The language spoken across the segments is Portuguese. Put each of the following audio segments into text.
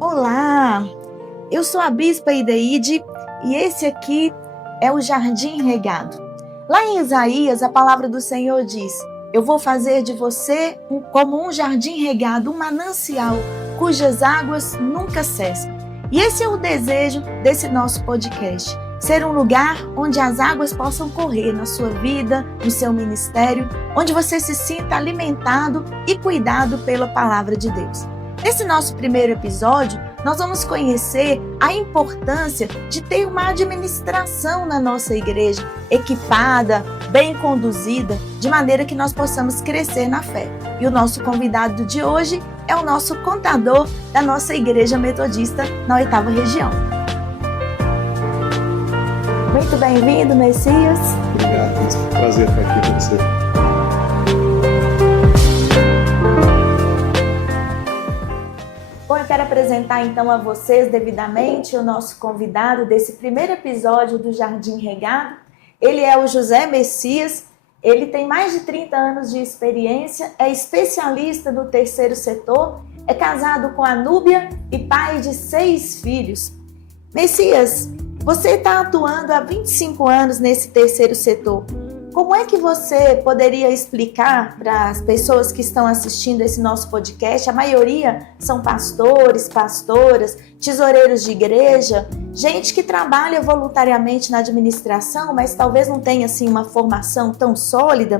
Olá, eu sou a Bispa Ideide e esse aqui é o Jardim Regado. Lá em Isaías, a palavra do Senhor diz: eu vou fazer de você como um jardim regado, um manancial, cujas águas nunca cessam. E esse é o desejo desse nosso podcast, ser um lugar onde as águas possam correr na sua vida, no seu ministério, onde você se sinta alimentado e cuidado pela palavra de Deus. Nesse nosso primeiro episódio, nós vamos conhecer a importância de ter uma administração na nossa igreja, equipada, bem conduzida, de maneira que nós possamos crescer na fé. E o nosso convidado de hoje é o nosso contador da nossa Igreja Metodista na 8ª região. Muito bem-vindo, Messias. Obrigado, é um prazer estar aqui com você. Bom, eu quero apresentar então a vocês devidamente o nosso convidado desse primeiro episódio do Jardim Regado. Ele é o José Messias, ele tem mais de 30 anos de experiência, é especialista no terceiro setor, é casado com a Núbia e pai de 6 filhos. Messias, você está atuando há 25 anos nesse terceiro setor. Como é que você poderia explicar para as pessoas que estão assistindo esse nosso podcast? A maioria são pastores, pastoras, tesoureiros de igreja, gente que trabalha voluntariamente na administração, mas talvez não tenha assim uma formação tão sólida.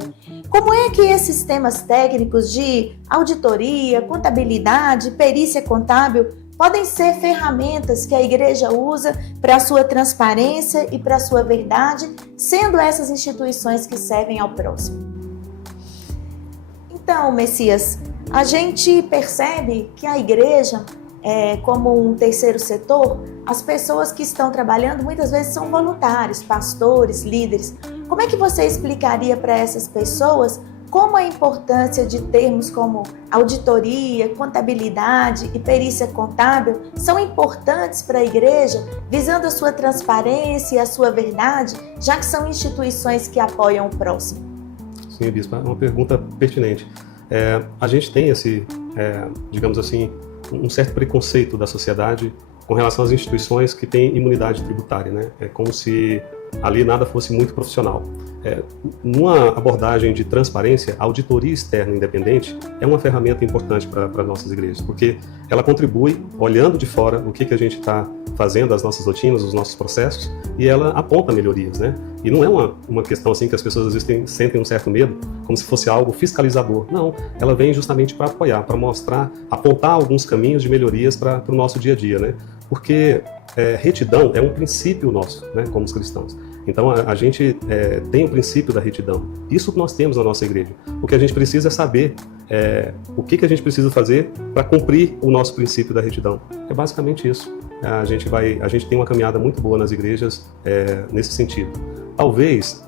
Como é que esses temas técnicos de auditoria, contabilidade, perícia contábil podem ser ferramentas que a igreja usa para a sua transparência e para a sua verdade, sendo essas instituições que servem ao próximo? Então, Messias, a gente percebe que a igreja, como um terceiro setor, as pessoas que estão trabalhando muitas vezes são voluntários, pastores, líderes. Como é que você explicaria para essas pessoas como a importância de termos como auditoria, contabilidade e perícia contábil são importantes para a igreja, visando a sua transparência e a sua verdade, já que são instituições que apoiam o próximo? Sim, Bispa, é uma pergunta pertinente. A gente tem digamos assim, um certo preconceito da sociedade com relação às instituições que têm imunidade tributária, né? É como se ali nada fosse muito profissional. Numa abordagem de transparência, a auditoria externa independente é uma ferramenta importante para nossas igrejas, porque ela contribui, olhando de fora o que a gente está fazendo, as nossas rotinas, os nossos processos, e ela aponta melhorias, né? E não é uma questão assim que as pessoas às vezes sentem um certo medo, como se fosse algo fiscalizador. Não, ela vem justamente para apoiar, para mostrar, apontar alguns caminhos de melhorias para o nosso dia a dia, né? Porque retidão é um princípio nosso, né, como os cristãos. Então a gente tem o princípio da retidão. Isso que nós temos na nossa igreja. O que a gente precisa é saber o que a gente precisa fazer para cumprir o nosso princípio da retidão. É basicamente isso. A gente tem uma caminhada muito boa nas igrejas nesse sentido. Talvez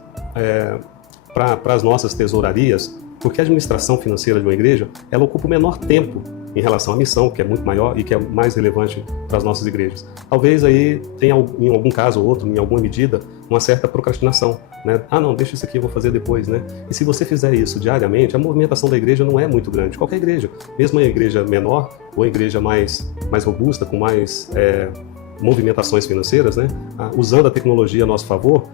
para as nossas tesourarias, porque a administração financeira de uma igreja, ela ocupa o menor tempo em relação à missão, que é muito maior e que é mais relevante para as nossas igrejas. Talvez aí tenha, em algum caso ou outro, em alguma medida, uma certa procrastinação, né? Ah, não, deixa isso aqui, eu vou fazer depois, né? E se você fizer isso diariamente, a movimentação da igreja não é muito grande. Qualquer igreja, mesmo a igreja menor ou a igreja mais robusta, com mais movimentações financeiras, né? Usando a tecnologia a nosso favor,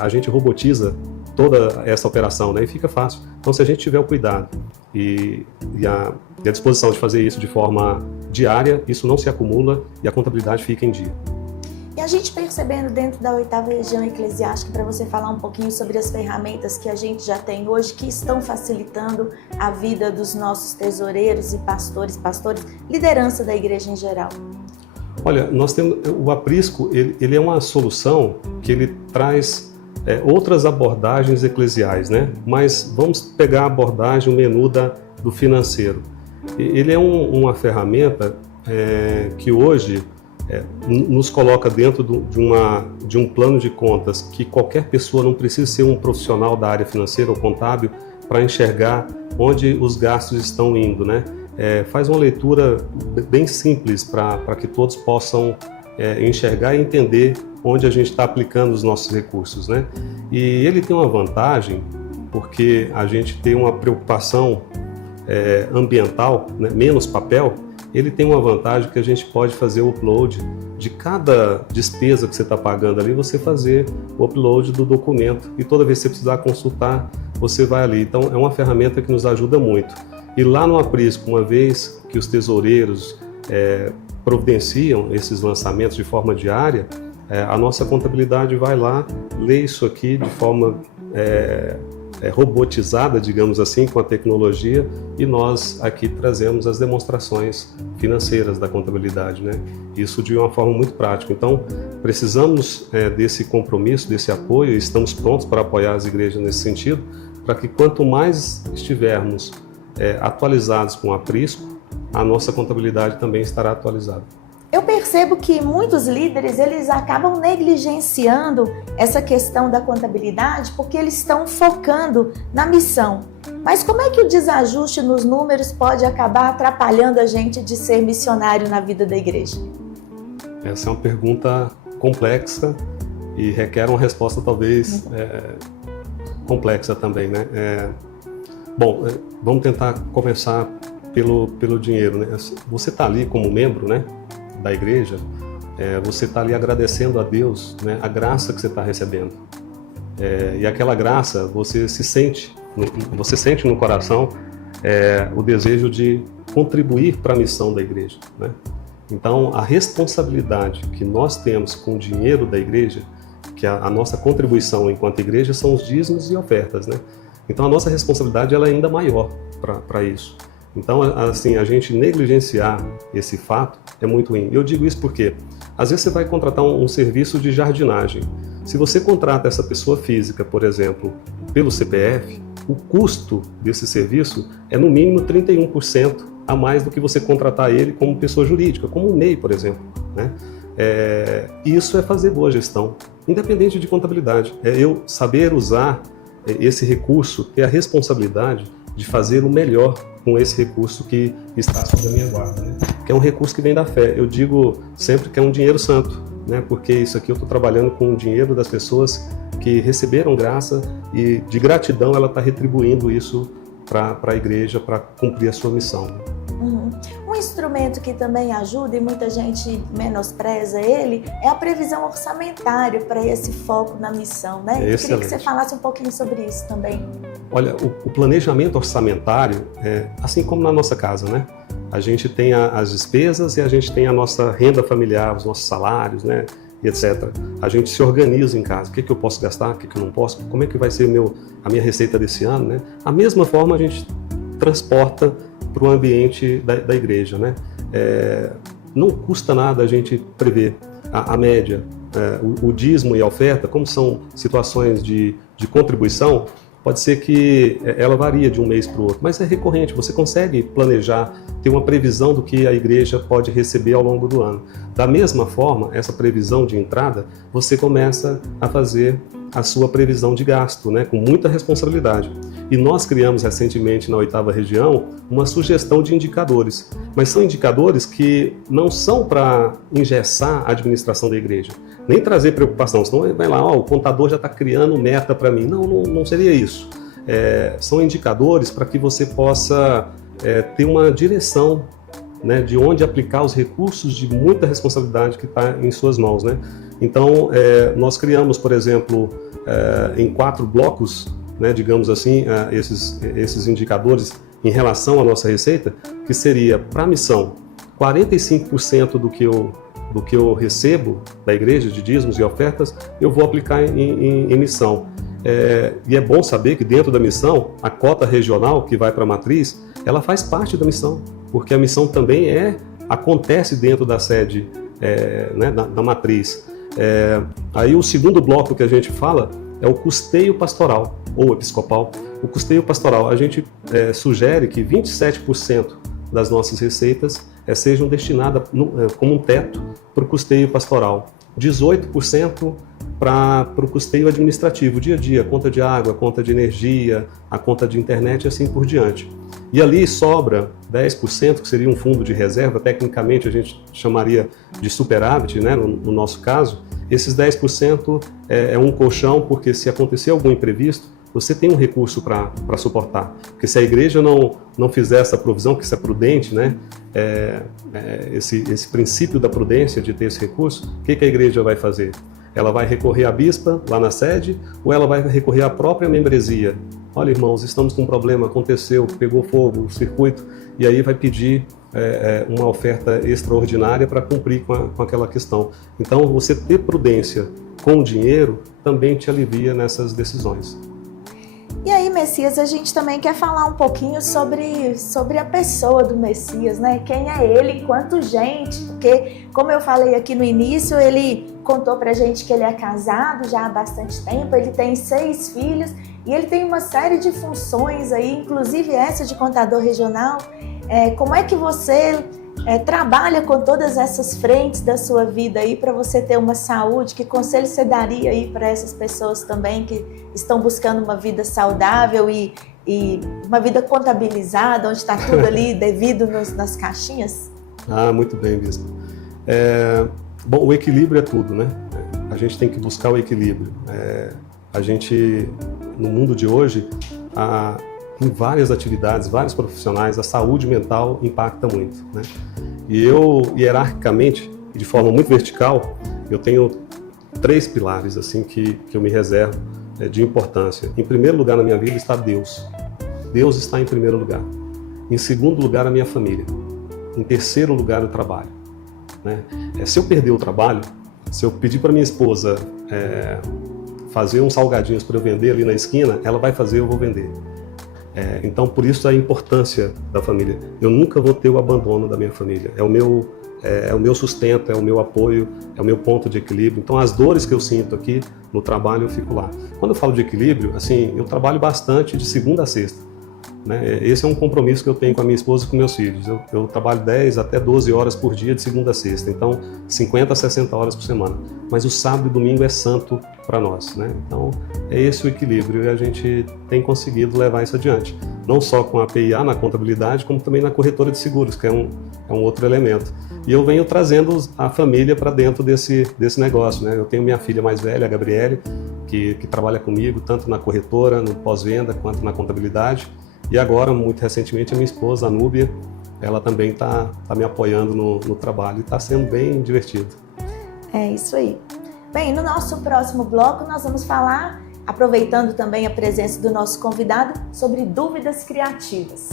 a gente robotiza toda essa operação, né? E fica fácil. Então, se a gente tiver o cuidado e a disposição de fazer isso de forma diária, isso não se acumula e a contabilidade fica em dia. E a gente percebendo dentro da 8ª região eclesiástica, para você falar um pouquinho sobre as ferramentas que a gente já tem hoje, que estão facilitando a vida dos nossos tesoureiros e pastores, liderança da igreja em geral. Olha, nós temos o aprisco, ele é uma solução que ele traz outras abordagens eclesiais, né? Mas vamos pegar a abordagem, o menu do financeiro. Ele é uma ferramenta que hoje nos coloca dentro de um plano de contas que qualquer pessoa não precisa ser um profissional da área financeira ou contábil para enxergar onde os gastos estão indo, né? Faz uma leitura bem simples para que todos possam enxergar e entender onde a gente está aplicando os nossos recursos, né? E ele tem uma vantagem porque a gente tem uma preocupação ambiental, né? Menos papel, ele tem uma vantagem que a gente pode fazer o upload de cada despesa que você está pagando ali, você fazer o upload do documento e toda vez que você precisar consultar, você vai ali. Então é uma ferramenta que nos ajuda muito. E lá no Aprisco, uma vez que os tesoureiros providenciam esses lançamentos de forma diária, a nossa contabilidade vai lá, lê isso aqui de forma robotizada, digamos assim, com a tecnologia, e nós aqui trazemos as demonstrações financeiras da contabilidade, né? Isso de uma forma muito prática. Então, precisamos desse compromisso, desse apoio, e estamos prontos para apoiar as igrejas nesse sentido, para que quanto mais estivermos atualizados com o Aprisco, a nossa contabilidade também estará atualizada. Eu percebo que muitos líderes, eles acabam negligenciando essa questão da contabilidade porque eles estão focando na missão. Mas como é que o desajuste nos números pode acabar atrapalhando a gente de ser missionário na vida da igreja? Essa é uma pergunta complexa e requer uma resposta talvez complexa também, né? Bom, vamos tentar começar pelo dinheiro, né? Você está ali como membro, né, da igreja, você está ali agradecendo a Deus, né, a graça que você está recebendo. E aquela graça, você sente no coração o desejo de contribuir para a missão da igreja, né? Então, a responsabilidade que nós temos com o dinheiro da igreja, que a nossa contribuição enquanto igreja são os dízimos e ofertas, né? Então, a nossa responsabilidade ela é ainda maior para isso. Então, assim, a gente negligenciar esse fato é muito ruim. Eu digo isso porque, às vezes, você vai contratar um serviço de jardinagem. Se você contrata essa pessoa física, por exemplo, pelo CPF, o custo desse serviço é, no mínimo, 31% a mais do que você contratar ele como pessoa jurídica, como um MEI, por exemplo, né? Isso é fazer boa gestão, independente de contabilidade. É eu saber usar esse recurso, ter a responsabilidade de fazer o melhor com esse recurso que está sob a minha guarda, né? Que é um recurso que vem da fé. Eu digo sempre que é um dinheiro santo, né? Porque isso aqui eu estou trabalhando com o dinheiro das pessoas que receberam graça e de gratidão ela está retribuindo isso para a igreja, para cumprir a sua missão. Um instrumento que também ajuda e muita gente menospreza ele é a previsão orçamentária para esse foco na missão, né? Eu queria que você falasse um pouquinho sobre isso também. Olha, o planejamento orçamentário, assim como na nossa casa, né? A gente tem as despesas e a gente tem a nossa renda familiar, os nossos salários, né? E etc. A gente se organiza em casa. O que eu posso gastar, o que eu não posso, como é que vai ser a minha receita desse ano, né? A mesma forma a gente transporta para o ambiente da igreja, né? Não custa nada a gente prever a média, o dízimo e a oferta, como são situações de contribuição, pode ser que ela varia de um mês para o outro, mas é recorrente, você consegue planejar, ter uma previsão do que a igreja pode receber ao longo do ano. Da mesma forma, essa previsão de entrada, você começa a fazer a sua previsão de gasto, né, com muita responsabilidade. E nós criamos recentemente na 8ª região uma sugestão de indicadores, mas são indicadores que não são para engessar a administração da igreja, nem trazer preocupação, senão vai lá, o contador já está criando meta para mim. Não seria isso. São indicadores para que você possa ter uma direção, né, de onde aplicar os recursos de muita responsabilidade que está em suas mãos, né? Então, nós criamos, por exemplo, em 4 blocos, né, digamos assim, esses indicadores em relação à nossa receita, que seria para a missão, 45% do que eu recebo da igreja, de dízimos e ofertas, eu vou aplicar em missão. E é bom saber que dentro da missão, a cota regional que vai para a matriz, ela faz parte da missão, porque a missão também acontece dentro da sede, né, da matriz. Aí o segundo bloco que a gente fala é o custeio pastoral ou episcopal. O custeio pastoral, a gente sugere que 27% das nossas receitas sejam destinadas como um teto para o custeio pastoral, 18% para o custeio administrativo, dia a dia, conta de água, conta de energia, a conta de internet e assim por diante. E ali sobra 10%, que seria um fundo de reserva, tecnicamente a gente chamaria de superávit, né, no nosso caso. Esses 10% é um colchão, porque se acontecer algum imprevisto, você tem um recurso para suportar. Porque se a igreja não fizer essa provisão, que isso é prudente, né? Esse princípio da prudência de ter esse recurso, o que a igreja vai fazer? Ela vai recorrer à bispa lá na sede ou ela vai recorrer à própria membresia? Olha, irmãos, estamos com um problema, aconteceu, pegou fogo, o circuito, e aí vai pedir uma oferta extraordinária para cumprir com aquela questão. Então, você ter prudência com o dinheiro também te alivia nessas decisões. E aí, Messias, a gente também quer falar um pouquinho sobre a pessoa do Messias, né? Quem é ele enquanto gente? Porque, como eu falei aqui no início, ele contou pra gente que ele é casado já há bastante tempo, ele tem 6 filhos e ele tem uma série de funções aí, inclusive essa de contador regional. Como é que você trabalha com todas essas frentes da sua vida aí para você ter uma saúde? Que conselho você daria aí para essas pessoas também que estão buscando uma vida saudável e uma vida contabilizada, onde está tudo ali devido nas caixinhas? Muito bem, Bispo. Bom, o equilíbrio é tudo, né? A gente tem que buscar o equilíbrio. A gente, no mundo de hoje, em várias atividades, vários profissionais, a saúde mental impacta muito, né? E eu, hierarquicamente, de forma muito vertical, eu tenho 3 pilares assim que eu me reservo de importância. Em primeiro lugar na minha vida está Deus. Deus está em primeiro lugar. Em segundo lugar, a minha família. Em terceiro lugar, o trabalho, né? Se eu perder o trabalho, se eu pedir para minha esposa fazer uns salgadinhos para eu vender ali na esquina, ela vai fazer, eu vou vender. Então, por isso a importância da família. Eu nunca vou ter o abandono da minha família. É o meu sustento, é o meu apoio, é o meu ponto de equilíbrio. Então, as dores que eu sinto aqui no trabalho, eu fico lá. Quando eu falo de equilíbrio, assim, eu trabalho bastante de segunda a sexta, né? Esse é um compromisso que eu tenho com a minha esposa e com meus filhos. Eu trabalho 10 até 12 horas por dia de segunda a sexta. Então, 50 a 60 horas por semana. Mas o sábado e domingo é santo para nós, né? Então, é esse o equilíbrio e a gente tem conseguido levar isso adiante. Não só com a PIA na contabilidade, como também na corretora de seguros, que é um outro elemento. E eu venho trazendo a família para dentro desse negócio, né? Eu tenho minha filha mais velha, a Gabriele, que trabalha comigo, tanto na corretora, no pós-venda, quanto na contabilidade. E agora, muito recentemente, a minha esposa, a Núbia, ela também está me apoiando no trabalho e está sendo bem divertido. É isso aí. Bem, no nosso próximo bloco nós vamos falar, aproveitando também a presença do nosso convidado, sobre dúvidas criativas.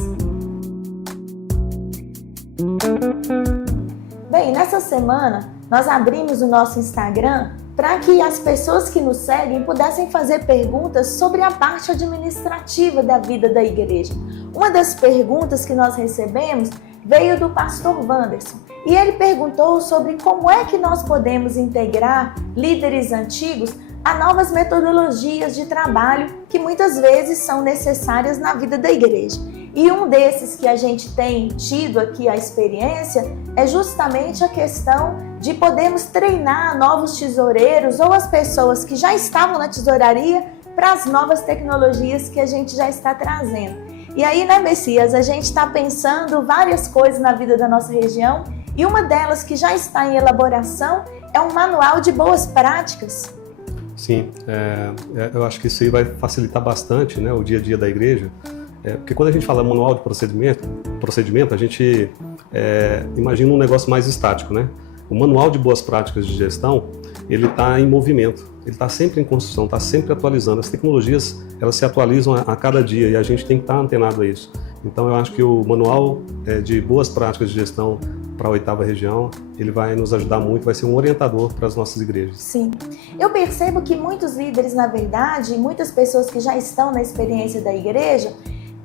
Bem, nessa semana nós abrimos o nosso Instagram para que as pessoas que nos seguem pudessem fazer perguntas sobre a parte administrativa da vida da igreja. Uma das perguntas que nós recebemos veio do pastor Wanderson e ele perguntou sobre como é que nós podemos integrar líderes antigos a novas metodologias de trabalho que muitas vezes são necessárias na vida da igreja. E um desses que a gente tem tido aqui a experiência é justamente a questão de podermos treinar novos tesoureiros ou as pessoas que já estavam na tesouraria para as novas tecnologias que a gente já está trazendo. E aí, né, Messias, a gente está pensando várias coisas na vida da nossa região e uma delas que já está em elaboração é um manual de boas práticas. Sim, eu acho que isso aí vai facilitar bastante, né, o dia a dia da igreja. Porque quando a gente fala manual de procedimento, a gente imagina um negócio mais estático, né? O manual de boas práticas de gestão, ele está em movimento, ele está sempre em construção, está sempre atualizando. As tecnologias, elas se atualizam a cada dia e a gente tem que estar antenado a isso. Então, eu acho que o manual de boas práticas de gestão para a 8ª região, ele vai nos ajudar muito, vai ser um orientador para as nossas igrejas. Sim. Eu percebo que muitos líderes, na verdade, muitas pessoas que já estão na experiência da igreja,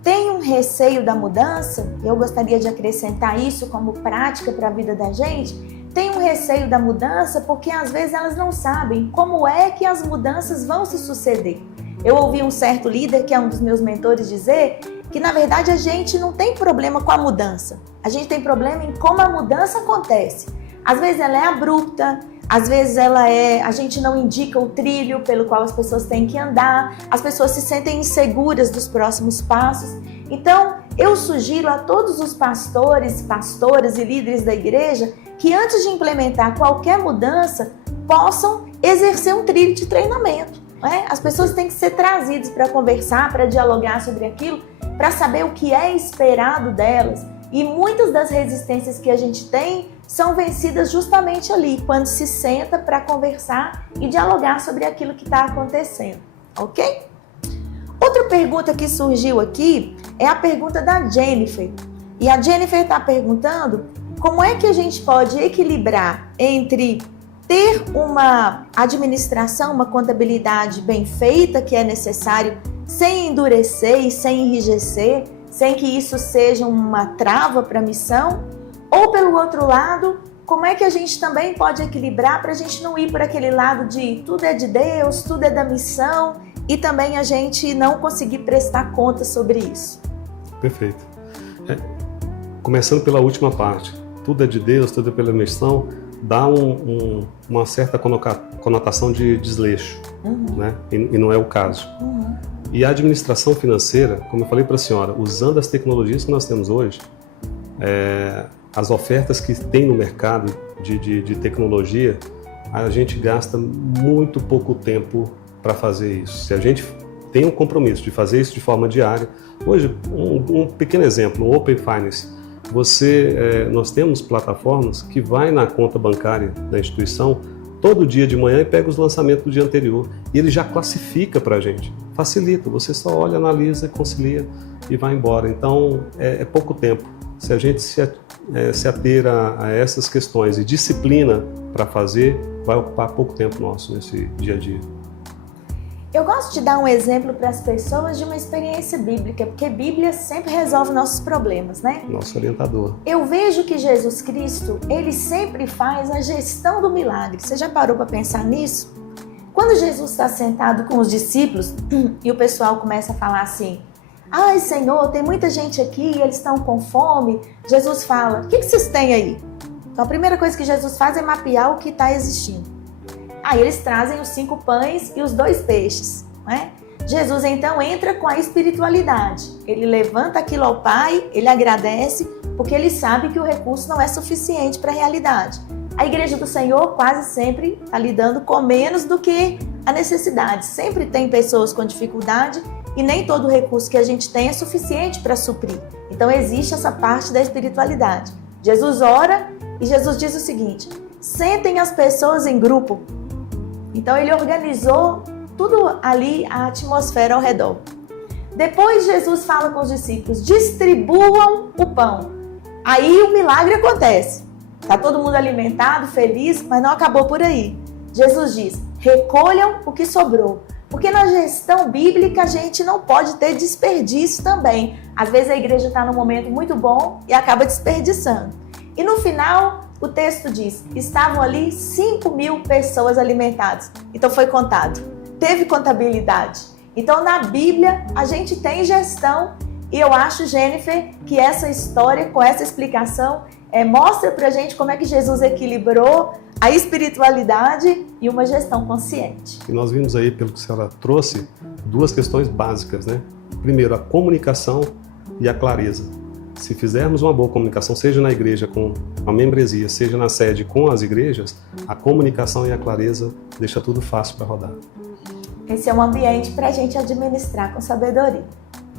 tem um receio da mudança. Eu gostaria de acrescentar isso como prática para a vida da gente. Tem um receio da mudança porque às vezes elas não sabem como é que as mudanças vão se suceder. Eu ouvi um certo líder, que é um dos meus mentores, dizer que na verdade a gente não tem problema com a mudança. A gente tem problema em como a mudança acontece. Às vezes ela é abrupta, às vezes a gente não indica o trilho pelo qual as pessoas têm que andar, as pessoas se sentem inseguras dos próximos passos. Então, eu sugiro a todos os pastores, pastoras e líderes da igreja que antes de implementar qualquer mudança, possam exercer um trilho de treinamento. As pessoas têm que ser trazidas para conversar, para dialogar sobre aquilo, para saber o que é esperado delas. E muitas das resistências que a gente tem são vencidas justamente ali, quando se senta para conversar e dialogar sobre aquilo que está acontecendo, ok? Outra pergunta que surgiu aqui é a pergunta da Jennifer. E a Jennifer está perguntando como é que a gente pode equilibrar entre ter uma administração, uma contabilidade bem feita, que é necessário, sem endurecer e sem enrijecer, sem que isso seja uma trava para a missão, ou pelo outro lado, como é que a gente também pode equilibrar para a gente não ir por aquele lado de tudo é de Deus, tudo é da missão, e também a gente não conseguir prestar conta sobre isso. Perfeito. Começando pela última parte, tudo é de Deus, tudo é pela missão, dá uma certa conotação de desleixo, né? E não é o caso. E a administração financeira, como eu falei para a senhora, usando as tecnologias que nós temos hoje, as ofertas que tem no mercado de tecnologia, a gente gasta muito pouco tempo para fazer isso. Se a gente tem um compromisso de fazer isso de forma diária, hoje, um pequeno exemplo, o Open Finance, nós temos plataformas que vai na conta bancária da instituição todo dia de manhã e pega os lançamentos do dia anterior e ele já classifica para a gente. Facilita, você só olha, analisa, concilia e vai embora. Então, é pouco tempo. Se a gente se ater a essas questões e disciplina para fazer, vai ocupar pouco tempo nosso nesse dia a dia. Eu gosto de dar um exemplo para as pessoas de uma experiência bíblica, porque a Bíblia sempre resolve nossos problemas, né? Nosso orientador. Eu vejo que Jesus Cristo, ele sempre faz a gestão do milagre. Você já parou para pensar nisso? Quando Jesus está sentado com os discípulos e o pessoal começa a falar assim: ai, Senhor, tem muita gente aqui e eles estão com fome. Jesus fala: o que vocês têm aí? Então a primeira coisa que Jesus faz é mapear o que está existindo. Aí eles trazem os 5 pães e os 2 peixes, né? Jesus então entra com a espiritualidade. Ele levanta aquilo ao Pai, ele agradece, porque ele sabe que o recurso não é suficiente para a realidade. A Igreja do Senhor quase sempre está lidando com menos do que a necessidade. Sempre tem pessoas com dificuldade e nem todo o recurso que a gente tem é suficiente para suprir. Então existe essa parte da espiritualidade. Jesus ora e Jesus diz o seguinte: sentem as pessoas em grupo. Então ele organizou tudo ali, a atmosfera ao redor. Depois Jesus fala com os discípulos: distribuam o pão. Aí o milagre acontece. Está todo mundo alimentado, feliz, mas não acabou por aí. Jesus diz: recolham o que sobrou. Porque na gestão bíblica a gente não pode ter desperdício também. Às vezes a igreja está num momento muito bom e acaba desperdiçando. E no final, o texto diz: estavam ali 5.000 pessoas alimentadas. Então foi contado. Teve contabilidade. Então na Bíblia a gente tem gestão. E eu acho, Jennifer, que essa história, com essa explicação, mostra pra gente como é que Jesus equilibrou a espiritualidade e uma gestão consciente. E nós vimos aí, pelo que a senhora trouxe, 2 questões básicas, né? Primeiro, a comunicação e a clareza. Se fizermos uma boa comunicação, seja na igreja com a membresia, seja na sede com as igrejas, a comunicação e a clareza deixa tudo fácil para rodar. Esse é um ambiente para a gente administrar com sabedoria.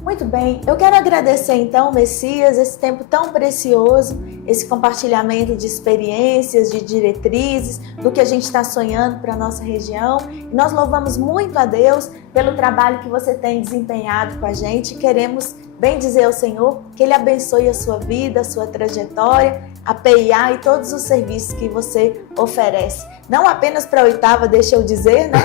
Muito bem, eu quero agradecer então, Messias, esse tempo tão precioso, esse compartilhamento de experiências, de diretrizes, do que a gente está sonhando para a nossa região. E nós louvamos muito a Deus pelo trabalho que você tem desempenhado com a gente. Queremos bem dizer ao Senhor que Ele abençoe a sua vida, a sua trajetória, a PIA e todos os serviços que você oferece. Não apenas para a 8ª, deixa eu dizer, né?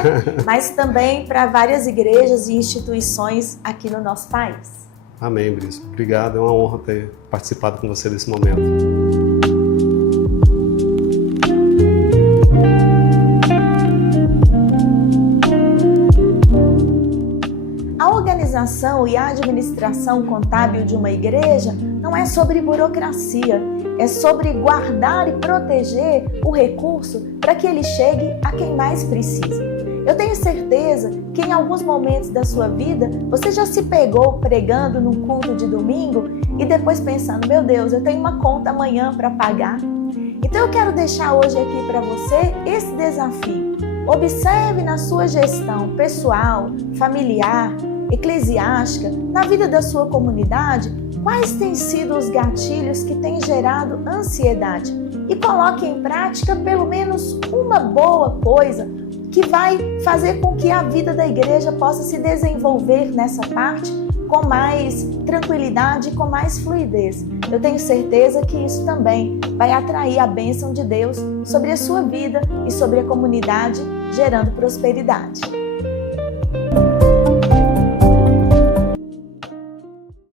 Mas também para várias igrejas e instituições aqui no nosso país. Amém, Brice. Obrigado, é uma honra ter participado com você nesse momento. A organização e a administração contábil de uma igreja não é sobre burocracia, é sobre guardar e proteger o recurso para que ele chegue a quem mais precisa. Eu tenho certeza que em alguns momentos da sua vida você já se pegou pregando num culto de domingo e depois pensando: meu Deus, eu tenho uma conta amanhã para pagar. Então eu quero deixar hoje aqui para você esse desafio. Observe na sua gestão pessoal, familiar, eclesiástica, na vida da sua comunidade, quais têm sido os gatilhos que têm gerado ansiedade e coloque em prática pelo menos uma boa coisa que vai fazer com que a vida da igreja possa se desenvolver nessa parte com mais tranquilidade e com mais fluidez. Eu tenho certeza que isso também vai atrair a bênção de Deus sobre a sua vida e sobre a comunidade, gerando prosperidade.